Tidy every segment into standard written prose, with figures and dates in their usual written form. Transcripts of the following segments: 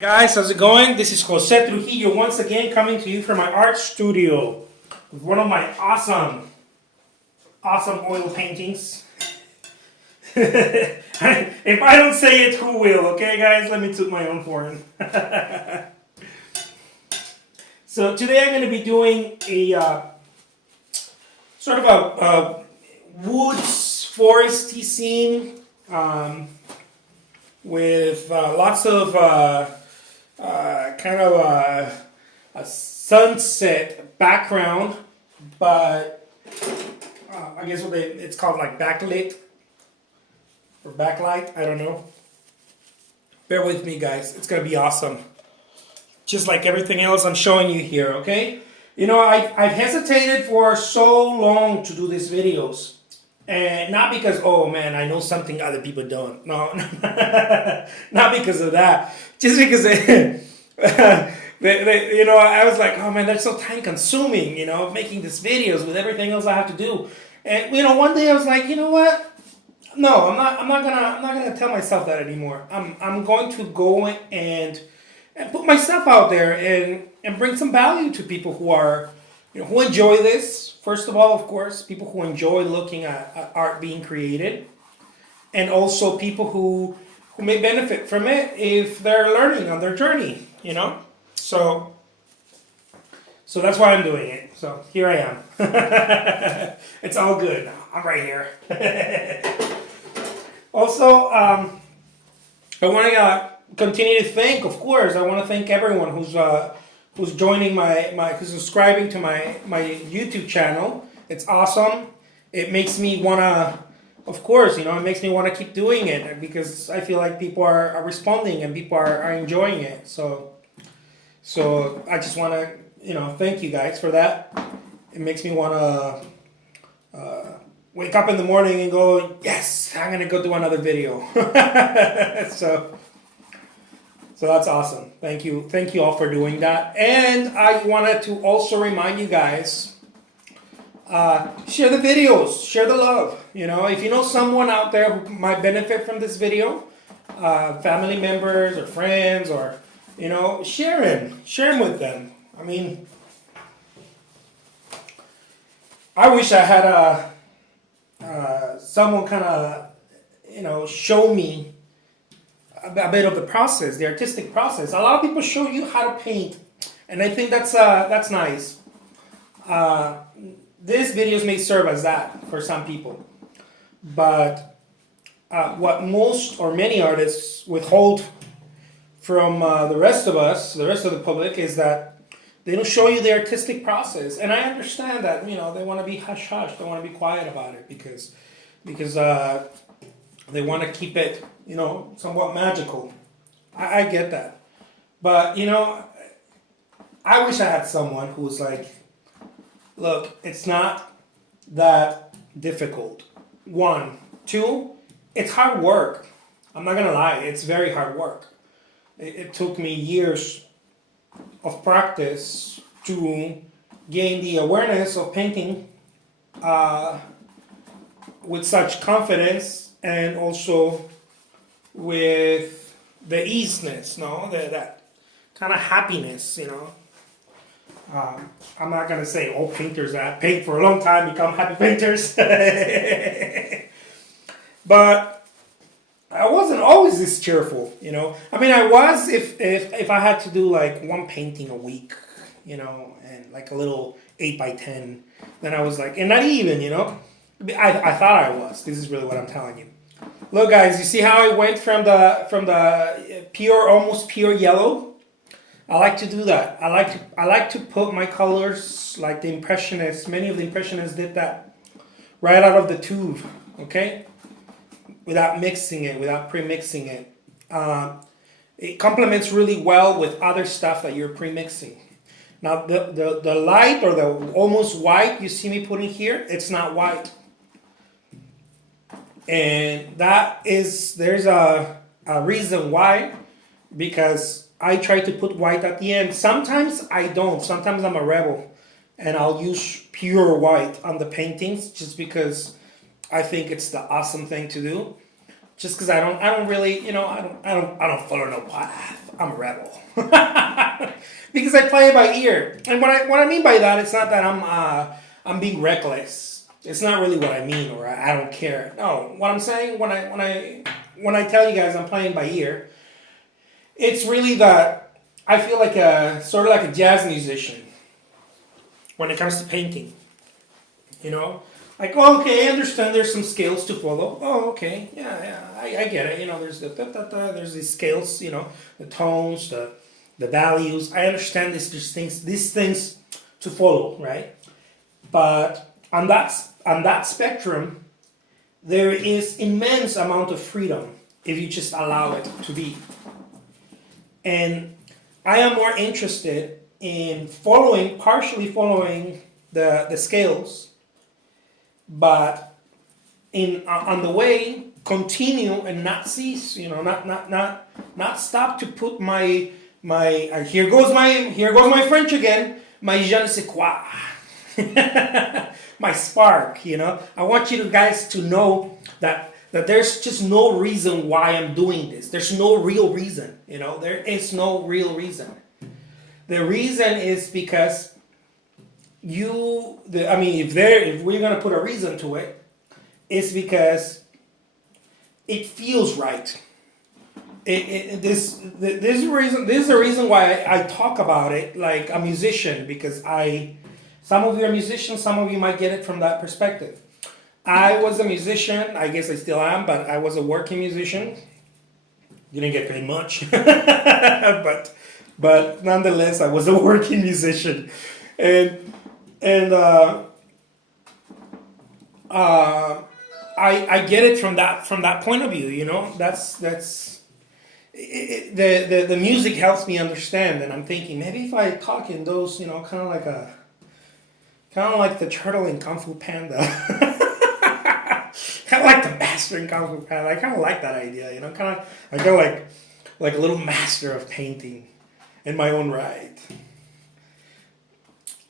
Guys, how's it going? This is Jose Trujillo once again coming to you from my art studio with one of my awesome oil paintings. If I don't say it, who will? Okay, guys, let me toot my own horn. So today I'm going to be doing a sort of a woods foresty scene with lots of kind of a sunset background, but I guess it's called like backlit or backlight. I don't know. Bear with me, guys. It's gonna be awesome. Just like everything else I'm showing you here. Okay. You know, I've hesitated for so long to do these videos. And not because, oh man, I know something other people don't. No, not because of that. Just because you know, I was like, oh man, that's so time consuming, you know, making these videos with everything else I have to do. And you know, one day I was like, you know what? No, I'm not gonna tell myself that anymore. I'm going to go and put myself out there and bring some value to people who are, you know, who enjoy this. First of all, of course, people who enjoy looking at art being created, and also people who may benefit from it if they're learning on their journey, you know? So that's why I'm doing it. So here I am. It's all good. I'm right here. Also, I want to continue to thank, of course, I want to thank everyone who's joining who's subscribing to my YouTube channel. It's awesome. It makes me want to, of course, you know, it makes me want to keep doing it because I feel like people are responding and people are enjoying it. So I just want to, you know, thank you guys for that. It makes me want to wake up in the morning and go, yes, I'm going to go do another video. So that's awesome. Thank you all for doing that. And I wanted to also remind you guys, share the videos, share the love. You know, if you know someone out there who might benefit from this video, family members or friends, or, you know, share them with them. I mean, I wish I had someone kind of, you know, show me a bit of the process, the artistic process. A lot of people show you how to paint, and I think that's nice. These videos may serve as that for some people, but what most or many artists withhold from the rest of us, the rest of the public, is that they don't show you the artistic process. And I understand that, you know, they want to be hush-hush, they want to be quiet about it because they want to keep it, you know, somewhat magical. I get that. But, you know, I wish I had someone who was like, look, it's not that difficult. 1. 2, it's hard work. I'm not going to lie, it's very hard work. It took me years of practice to gain the awareness of painting with such confidence, and also with the easiness, no, that kind of happiness, you know. I'm not gonna say all painters that paint for a long time become happy painters, but I wasn't always this cheerful, you know. I mean, I was if I had to do like one painting a week, you know, and like a little 8x10, then I was like, and not even, you know. I thought I was. This is really what I'm telling you. Look, guys, you see how I went from the pure, almost pure yellow? I like to do that. I like to put my colors like the Impressionists. Many of the Impressionists did that right out of the tube, okay? Without mixing it, without pre-mixing it. It complements really well with other stuff that you're pre-mixing. Now, the light or the almost white you see me putting here, it's not white. And there's a reason why, because I try to put white at the end. Sometimes I don't. Sometimes I'm a rebel, and I'll use pure white on the paintings just because I think it's the awesome thing to do. Just because I don't really, you know, I don't follow no path. I'm a rebel. Because I play it by ear. And what I mean by that, it's not that I'm being reckless. It's not really what I mean, or I don't care. No, what I'm saying when I tell you guys I'm playing by ear, it's really that I feel like a sort of like a jazz musician when it comes to painting. You know, like, oh, okay, I understand there's some scales to follow. Oh, okay, yeah, I get it. You know, there's there's these scales. You know, the tones, the values. I understand these things to follow, right? But on that spectrum, there is immense amount of freedom if you just allow it to be. And I am more interested in partially following the scales, but on the way continue and not cease, you know, not stop to put my here goes my French again, my je ne sais quoi, my spark, you know. I want you guys to know that there's just no reason why I'm doing this. There's no real reason, you know. There is no real reason. The reason is because if we're gonna put a reason to it, it's because it feels right. This is the reason why I talk about it like a musician, because some of you are musicians, some of you might get it from that perspective. I was a musician, I guess I still am, but I was a working musician. Didn't get paid much, but nonetheless, I was a working musician, and I get it from that point of view. You know, the music helps me understand, and I'm thinking maybe if I talk in those, you know, kind of like the turtle in Kung Fu Panda, kind of like the master in Kung Fu Panda. I kind of like that idea, you know, I feel like a little master of painting in my own right.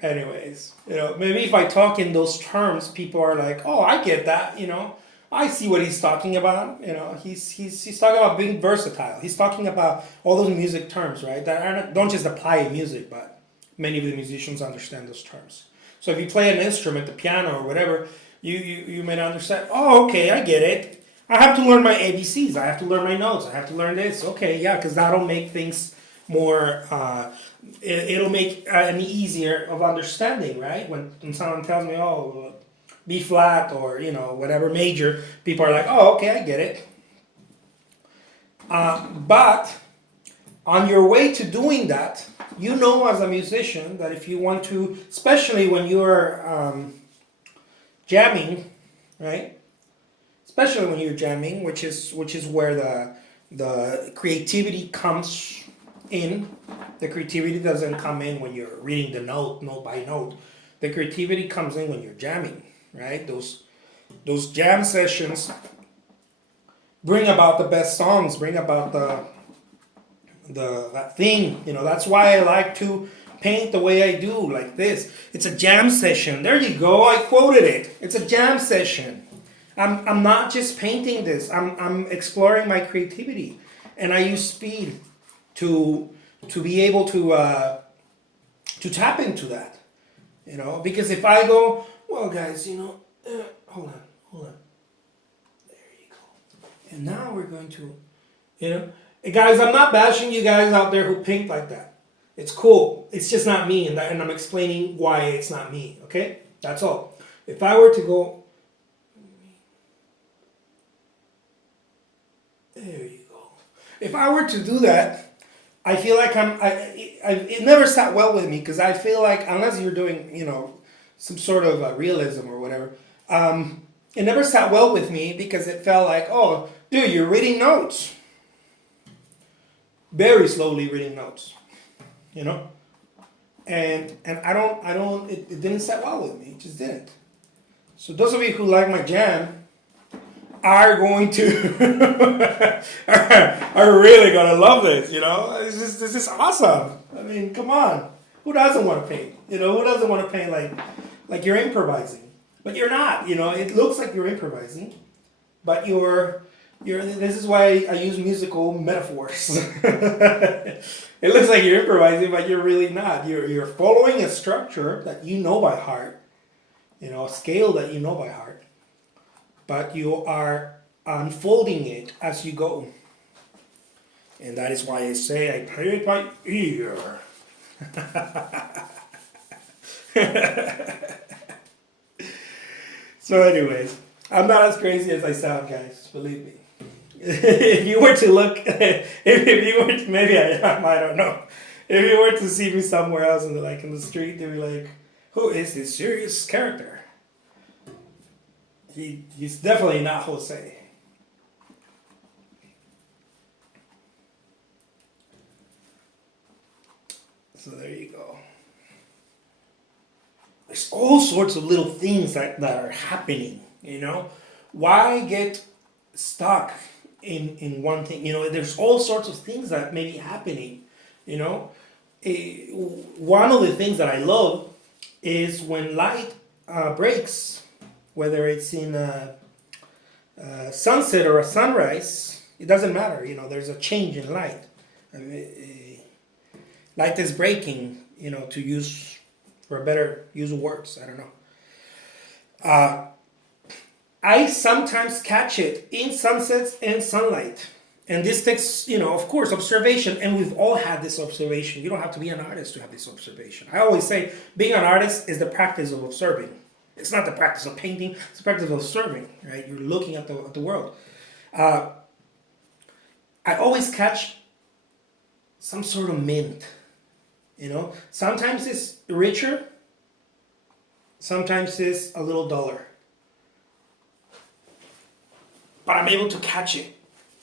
Anyways, you know, maybe if I talk in those terms, people are like, "Oh, I get that," you know. I see what he's talking about. You know, he's talking about being versatile. He's talking about all those music terms, right? That don't just apply in music, but many of the musicians understand those terms. So if you play an instrument, the piano or whatever, you may understand. Oh, okay, I get it. I have to learn my ABCs. I have to learn my notes. I have to learn this. Okay, yeah, because that'll make things more. It'll make an easier of understanding, right? When someone tells me, "Oh, B flat," or, you know, whatever major, people are like, "Oh, okay, I get it." But on your way to doing that, you know, as a musician, that if you want to, especially when you're jamming, right? Especially when you're jamming, which is where the creativity comes in. The creativity doesn't come in when you're reading the note by note. The creativity comes in when you're jamming, right? Those jam sessions bring about the best songs, bring about that thing, you know. That's why I like to paint the way I do, like this. It's a jam session. There you go. I quoted it. It's a jam session. I'm not just painting this. I'm exploring my creativity, and I use speed to be able to tap into that, you know. Because if I go, well, guys, you know, hold on, there you go. And now we're going to, you know, guys, I'm not bashing you guys out there who paint like that. It's cool. It's just not me, and I'm explaining why it's not me. Okay, that's all. If I were to go, there you go. If I were to do that, I feel like it never sat well with me, because I feel like unless you're doing, you know, some sort of realism or whatever, it never sat well with me, because it felt like, oh, dude, you're reading notes. Very slowly reading notes, you know? And I don't, it didn't sit well with me. It just didn't. So those of you who like my jam are going to, are really going to love this, you know? This is awesome. I mean, come on. Who doesn't want to paint? You know, who doesn't want to paint like you're improvising? But you're not, you know? It looks like you're improvising, but you're This is why I use musical metaphors. It looks like you're improvising, but you're really not. You're following a structure that you know by heart, a scale that you know by heart, but you are unfolding it as you go. And that is why I say I play it by ear. So anyways, I'm not as crazy as I sound, guys, believe me. If you were to look, if you were to, maybe I am, I don't know. If you were to see me somewhere else in the street, they'd be like, who is this serious character? He's definitely not Jose. So there you go. There's all sorts of little things that are happening, Why get stuck in one thing? There's all sorts of things that may be happening, One of the things that I love is when light breaks, whether it's in a sunset or a sunrise, it doesn't matter, there's a change in light. Light is breaking, to use, for a better use of words, I don't know. I sometimes catch it in sunsets and sunlight. And this takes, of course, observation. And we've all had this observation. You don't have to be an artist to have this observation. I always say being an artist is the practice of observing. It's not the practice of painting. It's the practice of observing, right? You're looking at the world. I always catch some sort of mint. Sometimes it's richer. Sometimes it's a little duller. But I'm able to catch it.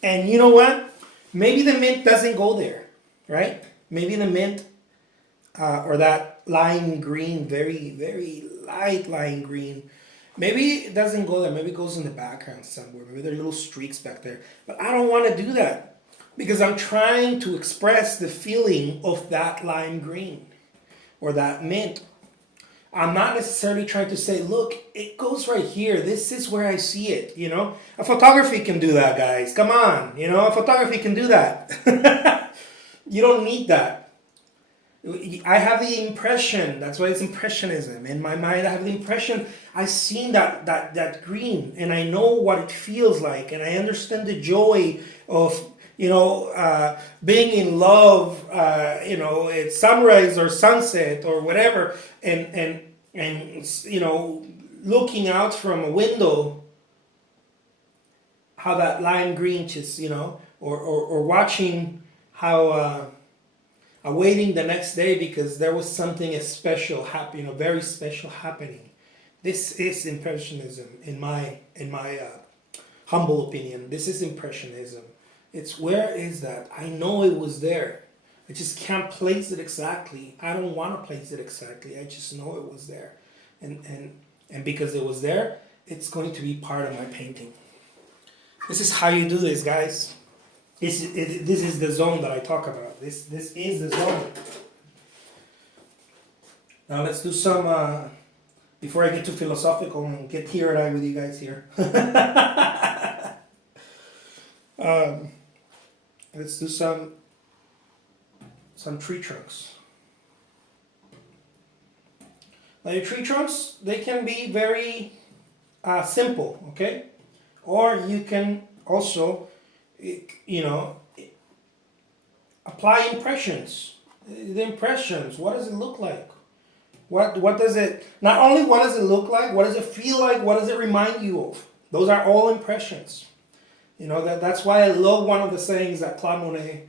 And you know what? Maybe the mint doesn't go there, right? Maybe the mint or that lime green, very, very light lime green, maybe it doesn't go there. Maybe it goes in the background somewhere. Maybe there are little streaks back there. But I don't want to do that because I'm trying to express the feeling of that lime green or that mint. I'm not necessarily trying to say, look, it goes right here. This is where I see it, A photography can do that, guys. Come on, a photography can do that. You don't need that. I have the impression, that's why it's impressionism. In my mind, I have the impression I've seen that green and I know what it feels like and I understand the joy of being in love, at sunrise or sunset or whatever, and looking out from a window, how that lime green just, or watching how, awaiting the next day because there was something special happening, very special happening. This is Impressionism, in my humble opinion. This is Impressionism. It's where is that? I know it was there. I just can't place it exactly. I don't want to place it exactly. I just know it was there. And because it was there, it's going to be part of my painting. This is how you do this, guys. This is the zone that I talk about. This is the zone. Now let's do some, before I get too philosophical and get teary-eyed with you guys here. Let's do some tree trunks. Now your tree trunks, they can be very simple, okay? Or you can also, apply impressions. The impressions, what does it look like? What does it, not only what does it look like, what does it feel like, what does it remind you of? Those are all impressions. That's why I love one of the sayings that Claude Monet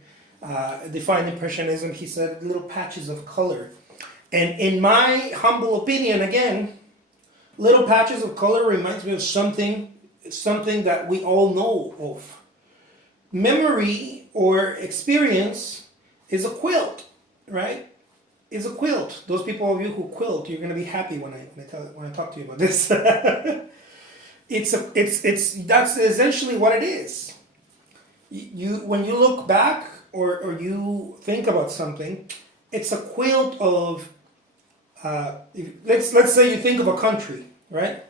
defined Impressionism. He said little patches of color. And in my humble opinion, again, little patches of color reminds me of something that we all know of. Memory or experience is a quilt, right? Is a quilt. Those people of you who quilt, you're going to be happy when I talk to you about this. That's essentially what it is. When you look back or you think about something, it's a quilt of let's say you think of a country, right?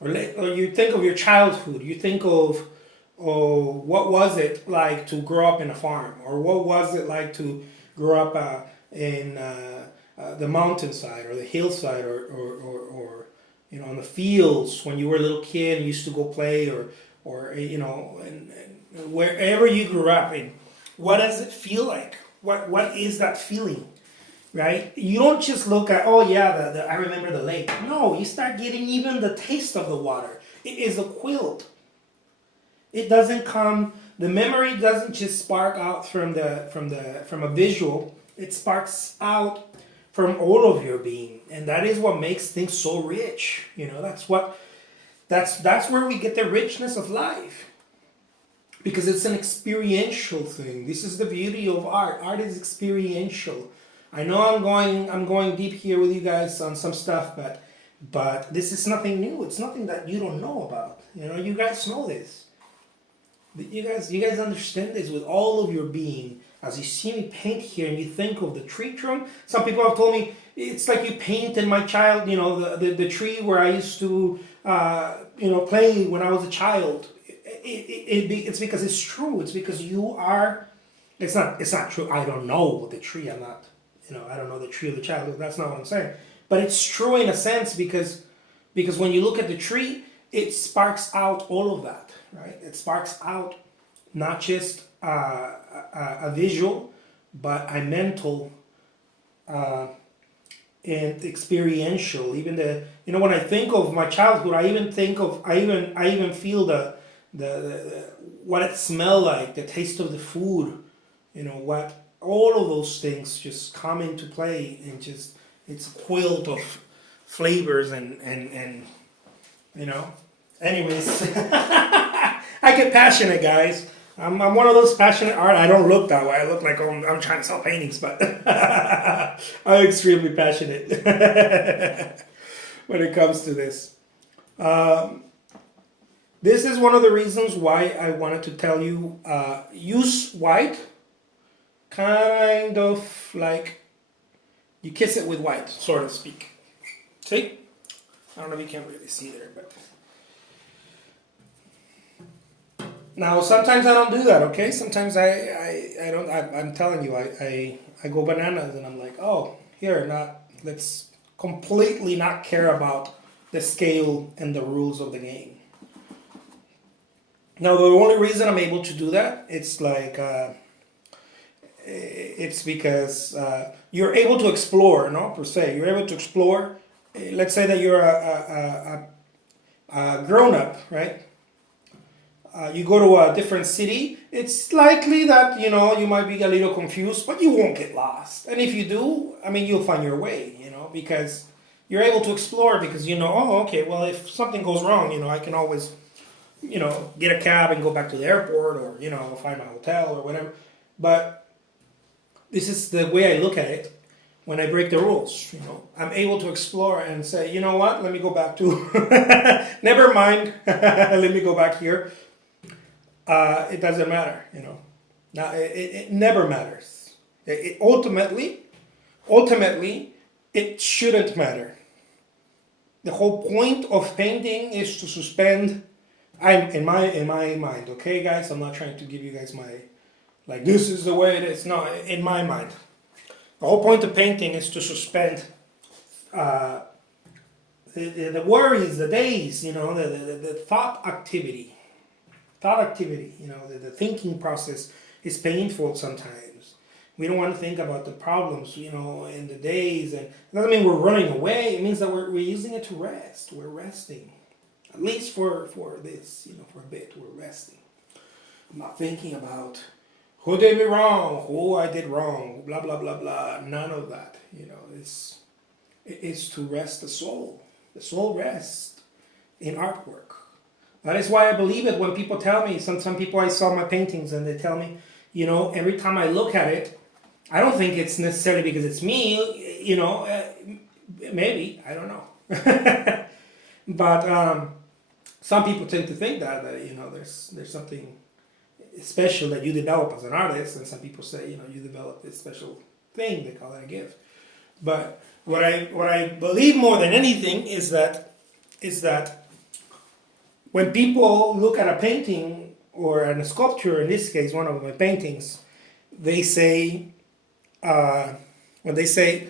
Or you think of your childhood. You think of oh, what was it like to grow up in a farm, or what was it like to grow up in the mountainside or the hillside, or on the fields when you were a little kid and used to go play, or and wherever you grew up in. What does it feel like? What is that feeling? Right? You don't just look at, oh yeah, I remember the lake. No, you start getting even the taste of the water. It is a quilt. It doesn't come. The memory doesn't just spark out from a visual. It sparks out from all of your being, and that is what makes things so rich. That's where we get the richness of life, because it's an experiential thing. This is the beauty of art. Art is experiential. I know I'm going deep here with you guys on some stuff, but this is nothing new. It's nothing that you don't know about. You guys know this. You guys understand this with all of your being. As you see me paint here and you think of the tree trunk, some people have told me it's like you painted my child, the tree where I used to, play when I was a child. It's because it's true. It's because you are. It's not true. I don't know the tree. I'm not. I don't know the tree of the childhood. That's not what I'm saying. But it's true in a sense because when you look at the tree, it sparks out all of that, right? It sparks out not just a visual, but a mental and experiential. Even when I think of my childhood, I even feel the what it smelled like, the taste of the food, what all of those things just come into play, and just it's a quilt of flavors and anyways. I get passionate, guys. I'm one of those passionate art. I don't look that way. I look like I'm trying to sell paintings, but I'm extremely passionate when it comes to this. This is one of the reasons why I wanted to tell you, use white kind of like you kiss it with white, so to speak. See? I don't know if you can really see there, but now sometimes I don't do that. Okay, sometimes I don't. I'm telling you, I go bananas and I'm like, oh, let's completely not care about the scale and the rules of the game. Now the only reason I'm able to do that, it's like it's because you're able to explore, per se. You're able to explore. Let's say that you're a grown up, right? You go to a different city. It's likely that you might be a little confused, but you won't get lost. And if you do, you'll find your way. Because you're able to explore. Because oh, okay. Well, if something goes wrong, I can always, get a cab and go back to the airport, or find my hotel or whatever. But this is the way I look at it. When I break the rules, I'm able to explore and say, you know what? Let me go back to. Never mind. Let me go back here. It doesn't matter, Now it never matters. It ultimately, it shouldn't matter. The whole point of painting is to suspend. I'm in my mind, okay, guys. I'm not trying to give you guys this is the way it is. No, in my mind. The whole point of painting is to suspend the worries, the days, the thought activity. The thinking process is painful sometimes. We don't want to think about the problems, in the days. And it doesn't mean we're running away. It means that we're using it to rest. We're resting. At least for this, for a bit, we're resting. I'm not thinking about who did me wrong, who I did wrong, blah, blah, blah, blah. None of that, It's to rest the soul. The soul rests in artwork. That is why I believe it when people tell me, some people I saw my paintings and they tell me, every time I look at it, I don't think it's necessarily because it's me, maybe, I don't know. But some people tend to think that there's something special that you develop as an artist, and some people say you develop this special thing, they call it a gift. But what I believe more than anything is that when people look at a painting, or in a sculpture, in this case, one of my paintings, they say, when they say,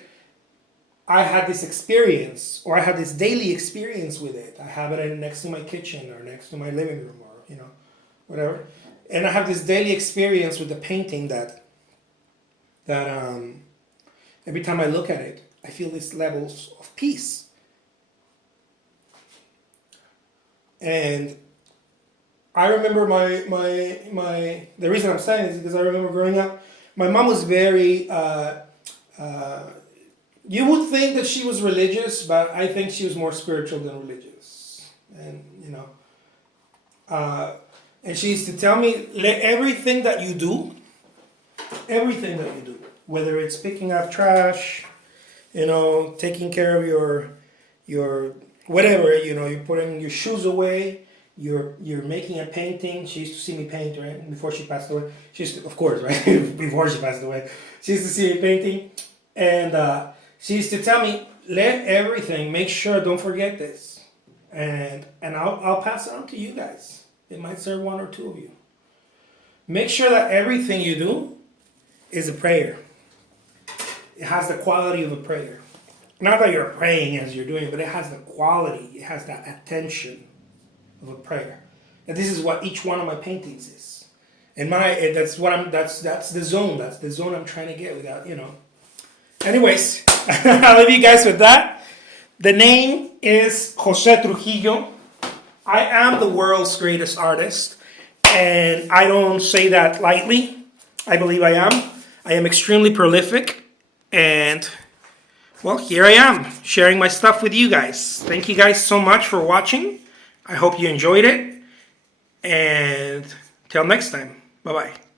I had this experience, or I had this daily experience with it. I have it next to my kitchen, or next to my living room, or whatever. And I have this daily experience with the painting that every time I look at it, I feel these levels of peace. And I remember the reason I'm saying this is because I remember growing up, my mom was very, you would think that she was religious, but I think she was more spiritual than religious. And, and she used to tell me, everything that you do, whether it's picking up trash, taking care of your whatever, you're putting your shoes away, you're making a painting. She used to see me paint, right? Before she passed away. She used to, of course, right? Before she passed away. She used to see me painting. And she used to tell me, let everything, make sure, don't forget this. And I'll pass it on to you guys. It might serve one or two of you. Make sure that everything you do is a prayer. It has the quality of a prayer. Not that you're praying as you're doing it, but it has the quality, it has that attention of a prayer. And this is what each one of my paintings is. And that's the zone. That's the zone I'm trying to get without, Anyways, I'll leave you guys with that. The name is Jose Trujillo. I am the world's greatest artist. And I don't say that lightly. I believe I am. I am extremely prolific. And, well, here I am, sharing my stuff with you guys. Thank you guys so much for watching. I hope you enjoyed it. And till next time. Bye-bye.